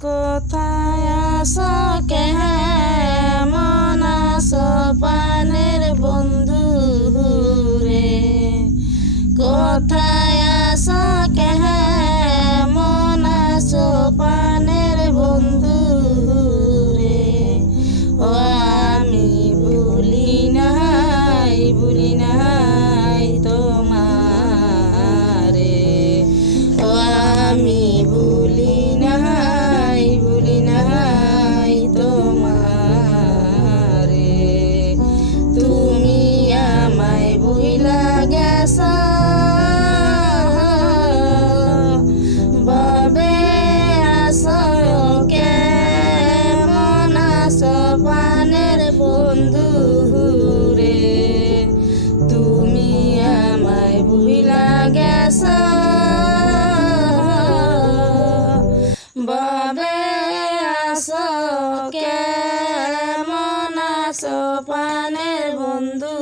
কোথায় আছো কেমন আছো প্রাণের বন্ধু রে, কোথায় আছো কেমন আছো প্রাণের বন্ধু রে। ও আমি ভুলি নাই তোমারে, ও আমি ভুলি নাই তোমারে। তুমি আমায় ভুইলা গেছো বাবে আছো কেমন আছো প্রাণের বন্ধু রে, তুমি আমায় ভুইলা গেছো বাবে আছো কেমন আছো প্রাণের বন্ধু